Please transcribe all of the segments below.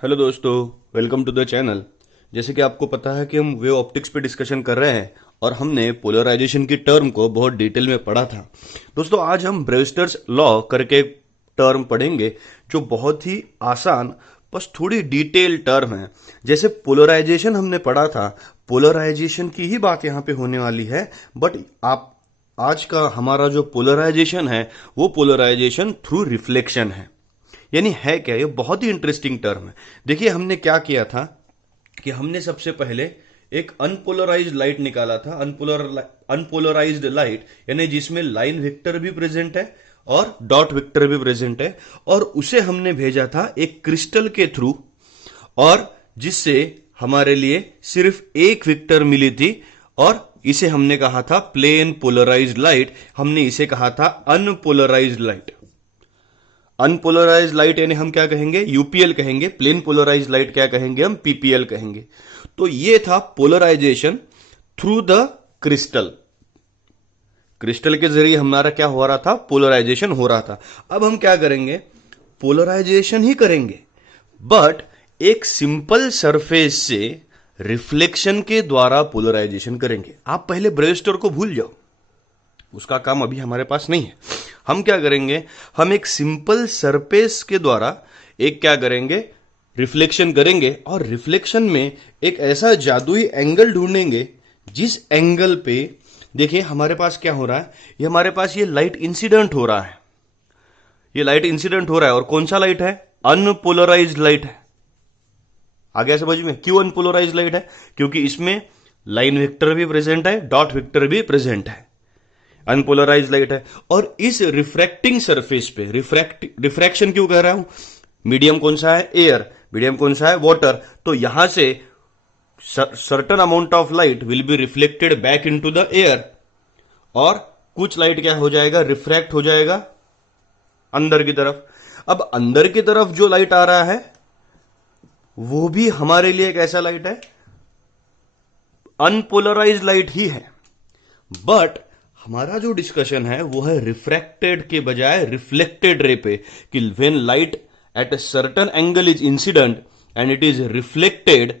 Hello दोस्तों, welcome to the channel. जैसे कि आपको पता है कि हम वेव ऑप्टिक्स पे डिस्कशन कर रहे हैं और हमने पोलराइजेशन की टर्म को बहुत डिटेल में पढ़ा था। दोस्तों, आज हम ब्रेवस्टर्स लॉ करके एक टर्म पढ़ेंगे जो बहुत ही आसान बस थोड़ी डिटेल टर्म है। जैसे पोलराइजेशन हमने पढ़ा था, पोलराइजेशन की ही बात यहाँ पे होने वाली है। बट आप आज का हमारा जो पोलराइजेशन है वो पोलराइजेशन थ्रू रिफ्लेक्शन है। यानी है क्या, ये बहुत ही इंटरेस्टिंग टर्म है। देखिए, हमने क्या किया था कि हमने सबसे पहले एक अनपोलराइज्ड लाइट निकाला था। अनपोलराइज्ड लाइट यानी जिसमें लाइन वेक्टर भी प्रेजेंट है और डॉट वेक्टर भी प्रेजेंट है, और उसे हमने भेजा था एक क्रिस्टल के थ्रू, और जिससे हमारे लिए सिर्फ एक वेक्टर मिली थी, और इसे हमने कहा था प्लेन पोलराइज्ड लाइट। हमने इसे कहा था अनपोलराइज्ड लाइट। अनपोलराइज लाइट यानी हम क्या कहेंगे, यूपीएल कहेंगे। प्लेन पोलराइज लाइट क्या कहेंगे, हम पीपीएल कहेंगे। तो ये था polarisation through the crystal. Crystal के जरिए हमारा क्या हो रहा था, पोलराइजेशन हो रहा था। अब हम क्या करेंगे, पोलराइजेशन ही करेंगे, बट एक सिंपल सरफेस से रिफ्लेक्शन के द्वारा पोलराइजेशन करेंगे। आप पहले ब्रेवस्टर को भूल जाओ, उसका काम अभी हमारे पास नहीं है। हम क्या करेंगे, हम एक सिंपल सरफेस के द्वारा एक क्या करेंगे, रिफ्लेक्शन करेंगे। और रिफ्लेक्शन में एक ऐसा जादुई एंगल ढूंढेंगे जिस एंगल पे देखिए हमारे पास क्या हो रहा है, ये हमारे पास ये लाइट इंसिडेंट हो रहा है। ये लाइट इंसिडेंट हो रहा है, और कौन सा लाइट है, अनपोलराइज्ड लाइट है। आ गया समझ में? क्यों अनपोलराइज्ड लाइट है? क्योंकि इसमें लाइन वेक्टर भी प्रेजेंट है, डॉट वेक्टर भी प्रेजेंट है। अनपोलराइज लाइट है, और इस रिफ्रैक्टिंग सरफेस पे रिफ्रैक्शन क्यों कह रहा हूं, मीडियम कौन सा है, एयर। मीडियम कौन सा है, वाटर। तो यहां से certain amount of light will be reflected back into the air, और कुछ लाइट क्या हो जाएगा, रिफ्रैक्ट हो जाएगा अंदर की तरफ। अब अंदर की तरफ जो लाइट आ रहा है वो भी हमारे लिए एक ऐसा लाइट है, अनपोलराइज लाइट ही है। बट हमारा जो डिस्कशन है वो है रिफ्रैक्टेड के बजाय रिफ्लेक्टेड रे पे, कि when light at a certain angle is incident and it is reflected,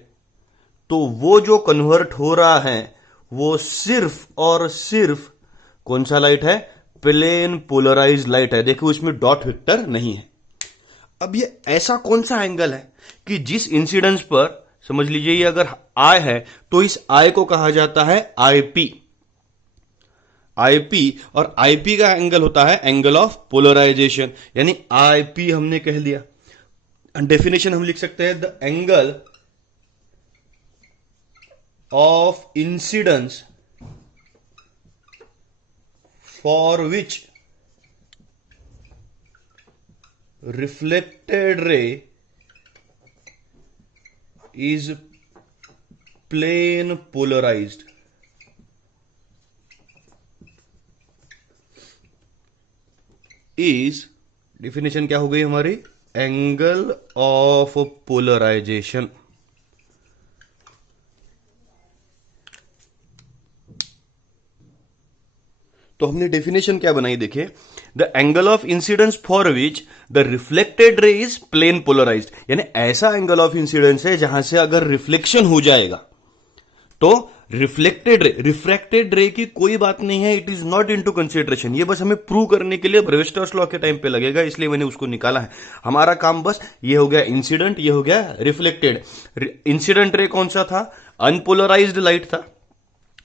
तो वो जो कन्वर्ट हो रहा है वो सिर्फ और सिर्फ कौन सा लाइट है, प्लेन पोलराइज लाइट है। देखो, इसमें डॉट वेक्टर नहीं है। अब ये ऐसा कौन सा एंगल है कि जिस इंसिडेंस पर, समझ लीजिए ये अगर आई है तो इस आई को कहा जाता है आईपी। आईपी, और आईपी का एंगल होता है एंगल ऑफ पोलराइजेशन। यानी आईपी हमने कह दिया। डेफिनेशन हम लिख सकते हैं, the angle of incidence for which reflected ray is plane polarised. Is, definition क्या हो गई हमारी, एंगल ऑफ पोलराइजेशन। तो हमने डेफिनेशन क्या बनाई, देखिए, the angle of incidence for which the reflected ray is plane polarised. यानी ऐसा एंगल ऑफ इंसिडेंस है जहां से अगर रिफ्लेक्शन हो जाएगा तो रिफ्रैक्टेड रे की कोई बात नहीं है, it is not into consideration. ये बस हमें प्रूव करने के लिए ब्रेवस्टर्स लॉ के टाइम पे लगेगा, इसलिए मैंने उसको निकाला है। हमारा काम बस ये हो गया इंसिडेंट, ये हो गया रिफ्लेक्टेड। इंसिडेंट रे कौन सा था, अनपोलराइज्ड लाइट था,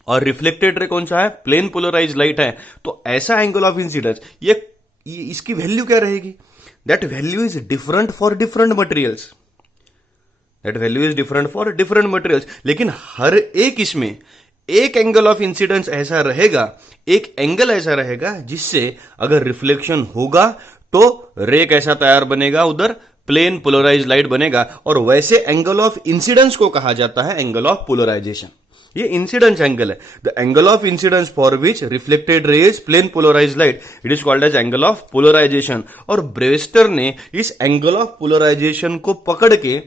और रिफ्लेक्टेड रे कौन सा है, प्लेन पोलराइज्ड लाइट है। तो ऐसा एंगल ऑफ इंसिडेंस, ये इसकी वैल्यू क्या रहेगी, that value is different for different materials. That value is different for different materials. लेकिन हर एक इसमें एक एंगल ऑफ इंसिडेंस ऐसा रहेगा, एक एंगल ऐसा रहेगा जिससे अगर रिफ्लेक्शन होगा तो रे कैसा तैयार बनेगा, उधर प्लेन पोलराइज लाइट बनेगा। और वैसे एंगल ऑफ इंसिडेंस को कहा जाता है एंगल ऑफ पोलराइजेशन। ये इंसिडेंस एंगल है, the angle of incidence for which reflected ray is plane polarise light, it is called as angle of polarisation. और ब्रेवस्टर ने इस एंगल ऑफ पोलराइजेशन को पकड़ के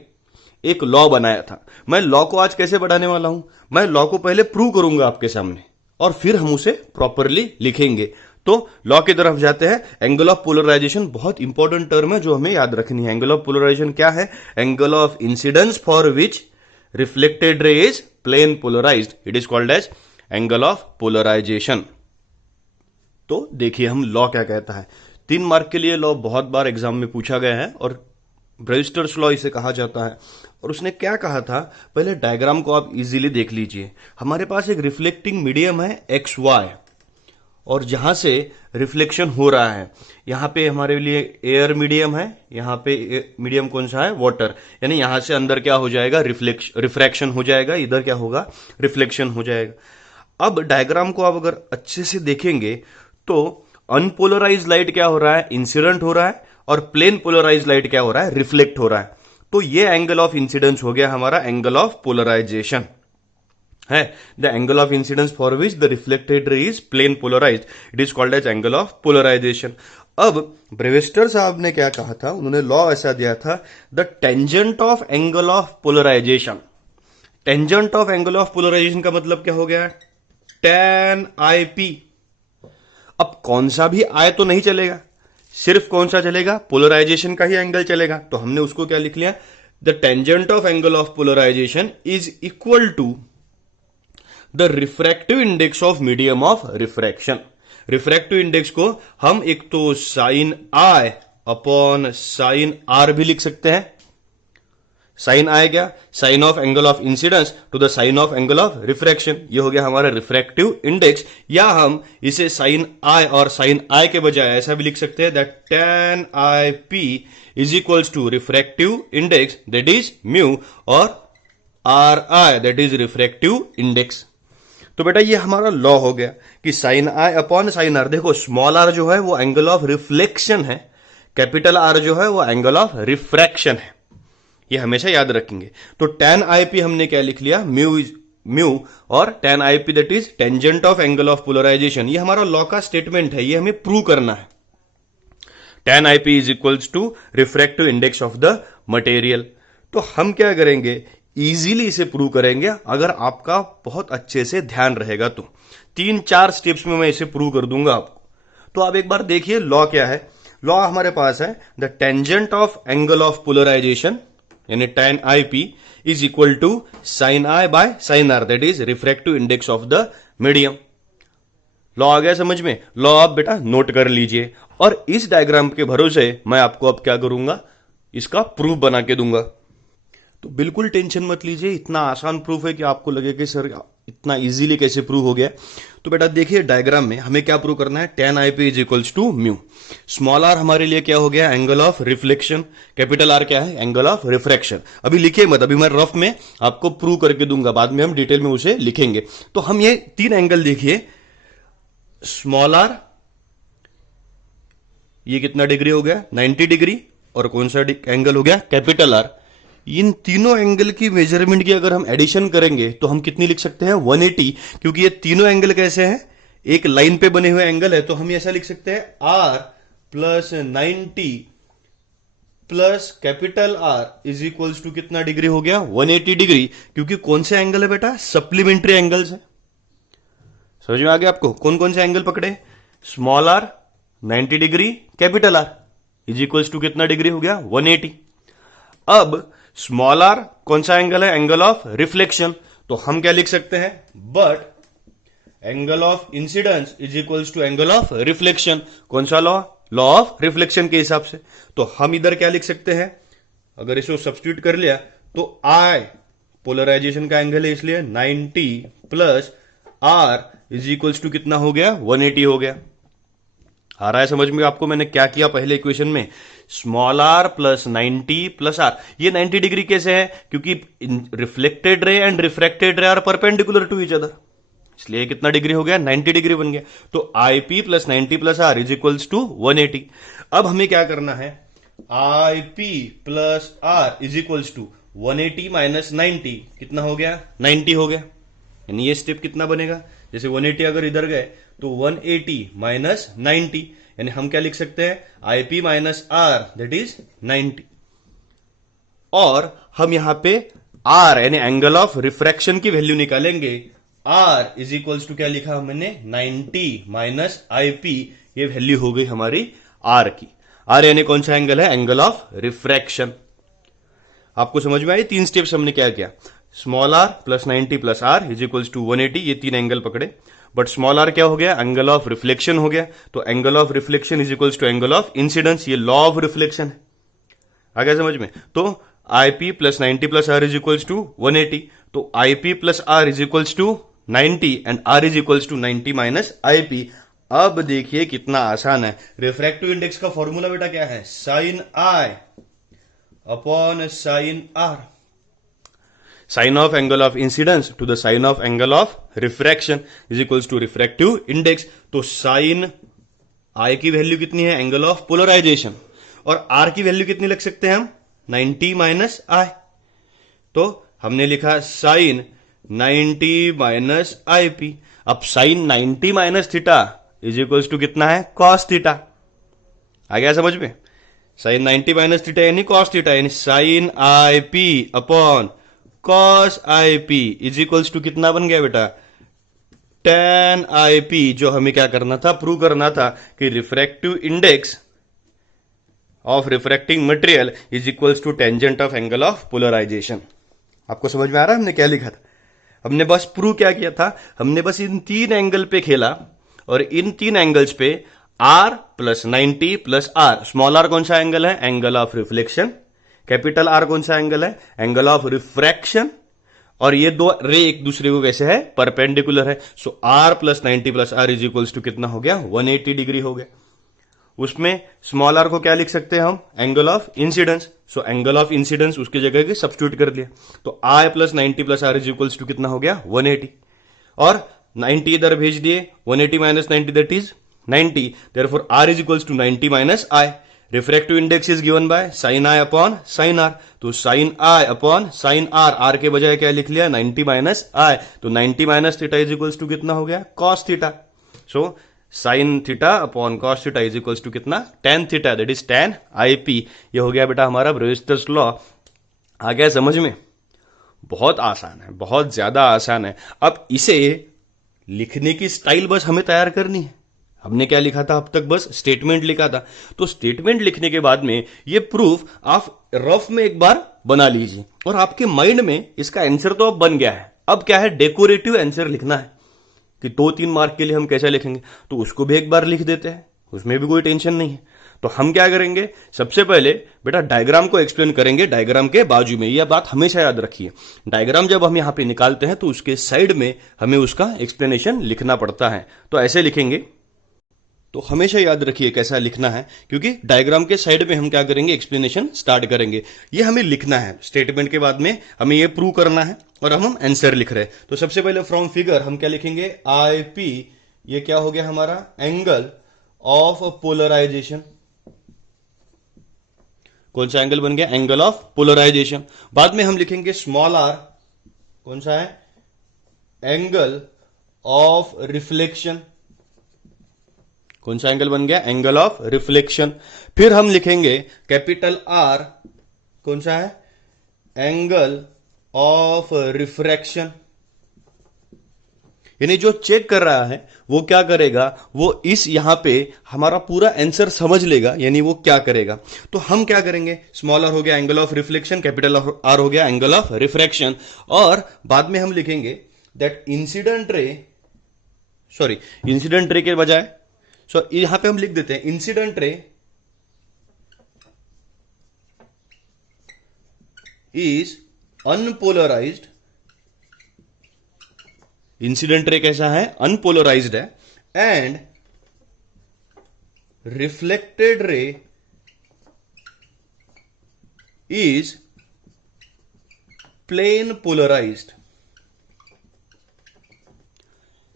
एक लॉ बनाया था। मैं लॉ को आज कैसे बढ़ाने वाला हूं, मैं लॉ को पहले प्रूव करूंगा आपके सामने, और फिर हम उसे प्रॉपरली लिखेंगे। तो लॉ की तरफ जाते हैं। एंगल ऑफ पोलराइजेशन बहुत इंपॉर्टेंट टर्म है जो हमें याद रखनी है। एंगल ऑफ पोलराइजेशन क्या है? Angle of incidence for which reflected ray is plane polarised, it is called as angle of polarisation. तो देखिए हम लॉ क्या कहता है। 3 मार्क के लिए लॉ बहुत बार एग्जाम में पूछा गया है और ब्रेविस्टर्स लॉ इसे कहा जाता है। और उसने क्या कहा था, पहले डायग्राम को आप इजीली देख लीजिए। हमारे पास एक रिफ्लेक्टिंग मीडियम है एक्स वाई, और जहां से रिफ्लेक्शन हो रहा है, यहां पे हमारे लिए एयर मीडियम है, यहां पे मीडियम कौन सा है? वाटर। यानी यहां से अंदर क्या हो जाएगा? रिफ्रैक्शन हो जाएगा, इधर क्या होगा? रिफ्लेक्शन हो जाएगा। अब डायग्राम को आप अगर अच्छे से देखेंगे तो अनपोलराइज लाइट क्या हो रहा है? इंसिडेंट हो रहा है, और प्लेन पोलराइज लाइट क्या हो रहा है? रिफ्लेक्ट हो रहा है। तो ये एंगल ऑफ इंसिडेंस हो गया हमारा एंगल ऑफ पोलराइजेशन है। The angle of incidence for which the reflected ray is plane polarised, it is called as angle of polarisation. अब ब्रेविस्टर साहब ने क्या कहा था? उन्होंने लॉ ऐसा दिया था, the tangent of angle of polarisation. Tangent of angle of polarisation का मतलब क्या हो गया? tan IP। अब कौन सा भी आय तो नहीं चलेगा, सिर्फ कौन सा चलेगा? पोलराइजेशन का ही एंगल चलेगा। तो हमने उसको क्या लिख लिया? The tangent of angle of polarisation is equal to the refractive index of medium of refraction. Refractive index को हम एक तो sine I upon sine R भी लिख सकते हैं। साइन आई क्या? Sine of angle of incidence to the sine of angle of refraction. ये हो गया हमारा रिफ्रैक्टिव इंडेक्स। या हम इसे साइन आई और साइन आई के बजाय ऐसा भी लिख सकते हैं that tan IP is equals to refractive index that is mu, और RI that is refractive index. तो बेटा ये हमारा लॉ हो गया कि sine I upon sine R. देखो स्मॉल आर जो है वो एंगल ऑफ रिफ्लेक्शन है, कैपिटल आर जो है वो एंगल ऑफ रिफ्रैक्शन है। ये हमेशा याद रखेंगे। तो tan IP हमने क्या लिख लिया? म्यू, और tan IP that is tangent of angle of polarisation. ये हमारा लॉ का स्टेटमेंट है, ये हमें प्रूव करना है। tan IP is equals to refractive index of the material. तो हम क्या करेंगे? इजीली इसे प्रूव करेंगे अगर आपका बहुत अच्छे से ध्यान रहेगा तो। 3-4 स्टेप्स में मैं इसे प्रूव कर दूंगा आपको। तो आप एक बार देखिए लॉ क्या है। लॉ हमारे पास है the tangent of angle of polarisation यानी tan IP is equal to sine I by sine R that is refractive index of the medium. Law आ गया समझ में? लॉ आप बेटा नोट कर लीजिए, और इस डायग्राम के भरोसे मैं आपको अब क्या करूंगा? इसका प्रूफ बना के दूंगा। तो बिल्कुल टेंशन मत लीजिए, इतना आसान प्रूफ है कि आपको लगे कि सर इतना इजीली कैसे प्रूव हो गया। तो बेटा देखिए डायग्राम में हमें क्या प्रूव करना है? tan IP is equals to mu. Small R हमारे लिए क्या हो गया? Angle of reflection. Capital R क्या है? Angle of refraction. अभी लिखिए मत, अभी मैं रफ में आपको प्रूव करके दूंगा, बाद में हम डिटेल में उसे लिखेंगे। तो हम ये 3 एंगल देखिए, स्मॉल आर ये कितना डिग्री हो गया? 90 डिग्री। और कौन सा एंगल हो गया? Capital R. इन तीनों एंगल की मेजरमेंट की अगर हम एडिशन करेंगे तो हम कितनी लिख सकते हैं? 180। क्योंकि ये तीनों एंगल कैसे हैं? एक लाइन पे बने हुए एंगल है, तो हम ऐसा लिख सकते हैं R plus 90 plus capital R is equals to कितना डिग्री हो गया? 180 डिग्री। क्योंकि कौन से एंगल है बेटा? सप्लीमेंट्री एंगल्स है। समझ में आ गया आपको? कौन कौन से एंगल पकड़े? Small R 90 degree, capital R is equals to कितना डिग्री हो गया? 180। अब स्मॉल आर कौन सा एंगल है? Angle of reflection. तो हम क्या लिख सकते हैं? But angle of incidence is equals to angle of reflection. कौन सा लॉ? लॉ ऑफ रिफ्लेक्शन के हिसाब से। तो हम इधर क्या लिख सकते हैं? अगर इसको सब्स्टिट्यूट कर लिया तो I पोलराइजेशन का एंगल है, इसलिए 90 plus R is equals to कितना हो गया? 180 हो गया। आ रहा है समझ में आपको मैंने क्या किया पहले इक्वेशन में? Small R plus 90 plus R. ये 90 डिग्री कैसे है? क्योंकि reflected ray and refracted ray are perpendicular to each other, इसलिए कितना डिग्री हो गया? 90 डिग्री बन गया। तो IP plus 90 plus R is equals to 180। अब हमें क्या करना है? IP plus R is equals to 180 minus 90 कितना हो गया? 90 हो गया। यानी ये स्टेप कितना बनेगा? जैसे 180 अगर इधर गए तो 180 माइनस 90, यानी हम क्या लिख सकते हैं? IP minus R that is 90। और हम यहां पे R यानी एंगल ऑफ रिफ्रैक्शन की वैल्यू निकालेंगे। आर इज इक्वल्स टू क्या लिखा हमने 90 माइनस IP, ये वैल्यू हो गई हमारी आर की। आर यानी कौन सा एंगल है? Angle of refraction. आपको समझ में आई? 3 स्टेप्स हमने क्या किया, small R plus 90 plus R is equals to 180, ये 3 एंगल पकड़े। बट स्मॉल आर क्या हो गया? एंगल ऑफ रिफ्लेक्शन हो गया। तो angle of reflection is equals to angle of incidence, ये लॉ ऑफ रिफ्लेक्शन है। आ गया समझ में? तो IP plus 90 plus R is equals to 180, तो IP plus R is equals to 90 and R is equals to 90 minus IP। अब देखिए कितना आसान है। रिफ्रैक्टिव इंडेक्स का फॉर्मूला बेटा क्या है? Sine I upon sine R, sine of angle of incidence to the sine of angle of refraction is equals to refractive index. तो साइन I की वैल्यू कितनी है? Angle of polarisation. और R की वैल्यू कितनी लिख सकते हैं हम? 90 माइनस I। तो हमने लिखा साइन 90 माइनस IP। अब sine 90 minus theta is equals to कितना है? Cos theta. आ गया समझ में? साइन 90 माइनस थीटा यानी कॉस थीटा, यानी sine IP upon cos IP is equals to कितना बन गया बेटा? tan IP। जो हमें क्या करना था? प्रूव करना था कि refractive index of refracting material is equals to tangent of angle of polarisation. आपको समझ में आ रहा है हमने क्या लिखा था? हमने बस प्रूव क्या किया था? हमने बस इन 3 एंगल पे खेला और इन 3 एंगल्स पे R plus 90 plus R, small r कौन सा एंगल है? Angle of reflection. Capital R कौन सा एंगल है? Angle of refraction. और ये दो रे एक दूसरे को वैसे है परपेंडिकुलर है। So R plus 90 plus R is equals to कितना हो गया? 180 डिग्री हो गया। उसमें स्मॉल r को क्या लिख सकते हैं हम? Angle of incidence. So angle of incidence उसकी जगह के सब्स्टिट्यूट कर लिया। तो I plus 90 plus R is equals to कितना हो गया? 180। और 90 इधर भेज दिए, 180 minus 90 that is 90, therefore R is equals to 90 minus I। Refractive index is given by sine I upon sine R। तो sine I upon sine R, R के बजाय क्या लिख लिया? 90 माइनस I। तो 90 minus theta is equals to कितना हो गया? Cos theta. So sine theta upon cos theta is equals to कितना? tan theta, that is tan IP। ये हो गया बेटा हमारा ब्रेविस्टर्स लॉ। आ गया समझ में? बहुत आसान है, बहुत ज्यादा आसान है। अब इसे लिखने की स्टाइल बस हमें तैयार करनी है। हमने क्या लिखा था अब तक? बस स्टेटमेंट लिखा था। तो स्टेटमेंट लिखने के बाद में ये प्रूफ आप रफ में एक बार बना लीजिए और आपके माइंड में इसका आंसर तो अब बन गया है। अब क्या है? डेकोरेटिव आंसर लिखना है कि 2-3 मार्क के लिए हम कैसे लिखेंगे, तो उसको भी एक बार लिख देते हैं, उसमें भी कोई टेंशन नहीं है। तो हम क्या करेंगे? सबसे पहले बेटा डायग्राम को एक्सप्लेन करेंगे डायग्राम के बाजू में। यह बात हमेशा याद रखिए, डायग्राम जब हम यहां पे निकालते हैं तो उसके साइड में हमें उसका एक्सप्लेनेशन लिखना पड़ता है। तो ऐसे लिखेंगे। तो हमेशा याद रखिए कैसा लिखना है, क्योंकि डायग्राम के साइड में हम क्या करेंगे? एक्सप्लेनेशन स्टार्ट करेंगे। ये हमें लिखना है, स्टेटमेंट के बाद में हमें ये प्रूव करना है और हम आंसर लिख रहे हैं। तो सबसे पहले फ्रॉम फिगर हम क्या लिखेंगे? IP, ये क्या हो गया हमारा? Angle of polarisation. कौन सा एंगल बन गया? Angle of polarisation. बाद में हम लिखेंगे स्मॉल r, कौन सा है? Angle of reflection. कौन सा एंगल बन गया? Angle of reflection. फिर हम लिखेंगे कैपिटल R, कौन सा है? Angle of refraction. यानी जो चेक कर रहा है वो क्या करेगा? वो इस यहां पे हमारा पूरा आंसर समझ लेगा, यानी वो क्या करेगा? तो हम क्या करेंगे? स्मॉल r हो गया angle of reflection, capital R हो गया एंगल ऑफ रिफ्रैक्शन। और बाद में हम लिखेंगे दैट इंसिडेंट रे के बजाय यहां पे हम लिख देते हैं incident ray is unpolarised. Incident ray कैसा है? अनपोलराइज्ड है। And reflected ray is plane polarised.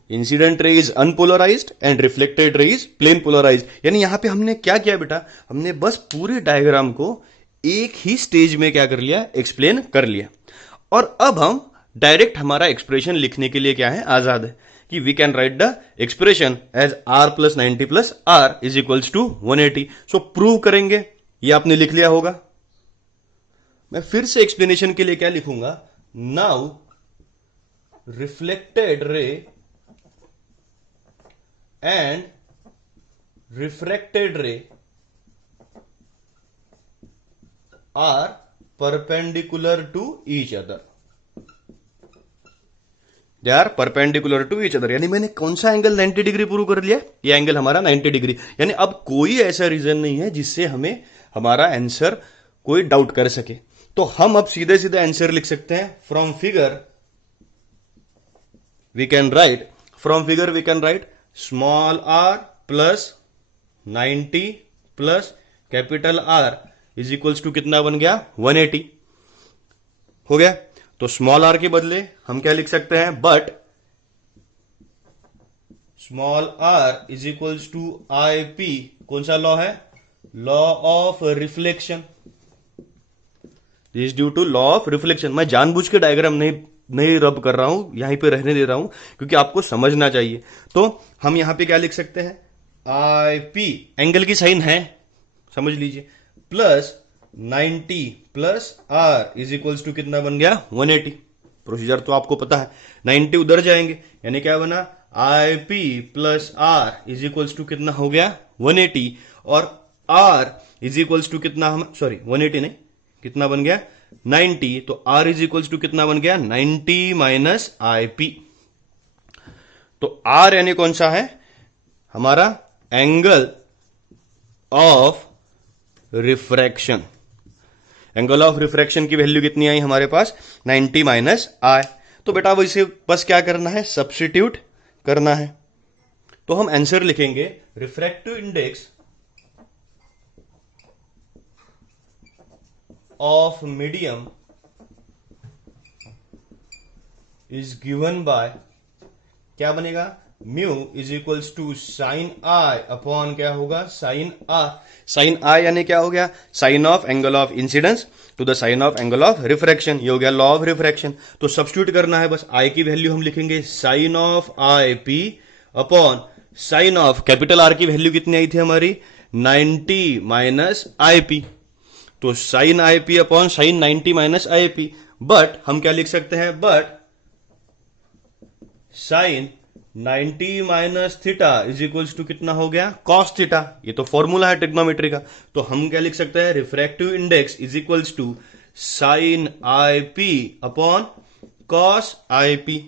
Incident ray is unpolarised and reflected ray is plane polarised. यानी यहां पे हमने क्या किया बेटा? हमने बस पूरे डायग्राम को एक ही स्टेज में क्या कर लिया? एक्सप्लेन कर लिया। और अब हम डायरेक्ट हमारा एक्सप्रेशन लिखने के लिए क्या है? आजाद है कि we can write the expression as R plus 90 plus R is equals to 180। So prove करेंगे, ये आपने लिख लिया होगा। मैं फिर से एक्सप्लेनेशन के लिए क्या लिखूंगा? Now reflected ray and refracted ray are perpendicular to each other. They are perpendicular to each other, यानी मैंने कौन सा एंगल 90 डिग्री प्रूव कर लिया? ये एंगल हमारा 90 डिग्री, यानी अब कोई ऐसा रीजन नहीं है जिससे हमें हमारा आंसर कोई डाउट कर सके। तो हम अब सीधे सीधे आंसर लिख सकते हैं। From figure we can write small R plus 90 plus capital R is equals to कितना बन गया? 180 हो गया। तो स्मॉल आर के बदले हम क्या लिख सकते हैं? But small R is equals to I P. कौन सा लॉ है? Law of reflection. This due to law of reflection. मैं जानबूझ के डायग्राम नहीं रब कर रहा हूं, यहीं पे रहने दे रहा हूं क्योंकि आपको समझना चाहिए। तो हम यहां पे क्या लिख सकते हैं? आई पी एंगल की साइन है, समझ लीजिए, plus 90 plus R is equals to कितना बन गया? 180। प्रोसीजर तो आपको पता है, 90 उधर जाएंगे, यानी क्या बना? I P plus R is equals to कितना हो गया? 180। और आर इज इक्वल्स टू कितना, हम 180 नहीं, कितना बन गया? 90। तो आर इज इक्वल्स टू कितना बन गया? 90 माइनस आई पी। तो आर यानी कौन सा है? हमारा angle of refraction. Angle of refraction की वैल्यू कितनी आई हमारे पास? 90 माइनस आई। तो बेटा वैसे बस क्या करना है? सब्स्टिट्यूट करना है। तो हम आंसर लिखेंगे refractive index of medium is given by, क्या बनेगा? Mu is equals to sine I upon क्या होगा? Sign are. साइन आई यानी क्या हो गया? Sine of angle of incidence to the sine of angle of refraction. ये हो गया लॉ ऑफ रिफ्रैक्शन। तो सब्स्टिट्यूट करना है बस। आई की वैल्यू हम लिखेंगे sine of I P upon sine of capital R की वैल्यू कितनी आई थी हमारी? 90 माइनस आई पी। तो sine I P upon sine 90 minus I P. But हम क्या लिख सकते हैं? But sine 90 minus theta is equals to कितना हो गया? Cos theta. ये तो फॉर्मूला है ट्रिग्नोमेट्री का। तो हम क्या लिख सकते हैं? Refractive index is equals to sine I P upon cos I P.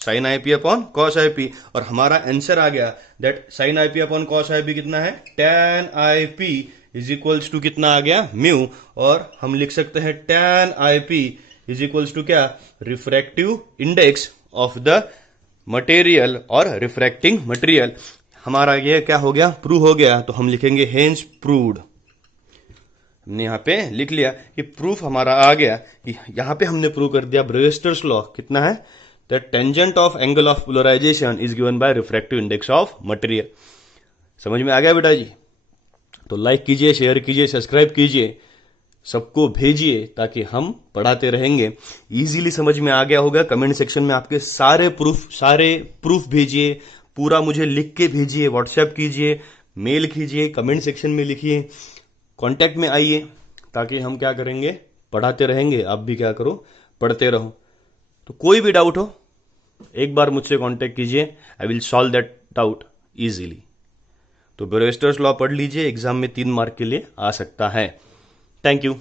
Sine I P upon cos I P. और हमारा आंसर आ गया that sine I P upon cos I P कितना है? tan I P is equals to कितना आ गया? Mu. और हम लिख सकते हैं tan I P is equals to क्या? Refractive index of the material और रिफ्रैक्टिंग मटेरियल। हमारा ये क्या हो गया? प्रूव हो गया। तो हम लिखेंगे हेंस प्रूव्ड। हमने यहां पे लिख लिया कि प्रूफ हमारा आ गया। यहां पे हमने प्रूव कर दिया ब्रेविस्टर्स लॉ कितना है? That tangent of angle of polarisation is given by refractive index of material. समझ में आ गया बेटा जी? तो लाइक कीजिए, शेयर कीजिए, सब्सक्राइब कीजिए, सबको भेजिए ताकि हम पढ़ाते रहेंगे। इजीली समझ में आ गया होगा। कमेंट सेक्शन में आपके सारे प्रूफ भेजिए, पूरा मुझे लिख के भेजिए, व्हाट्सएप कीजिए, मेल कीजिए, कमेंट सेक्शन में लिखिए, कांटेक्ट में आइए, ताकि हम क्या करेंगे? पढ़ाते रहेंगे। आप भी क्या करो? पढ़ते रहो। तो कोई भी डाउट हो एक बार मुझसे कांटेक्ट कीजिए, I will solve that doubt easily. तो ब्रेविस्टर्स लॉ पढ़ लीजिए, एग्जाम में 3 मार्क के लिए आ सकता है। Thank you.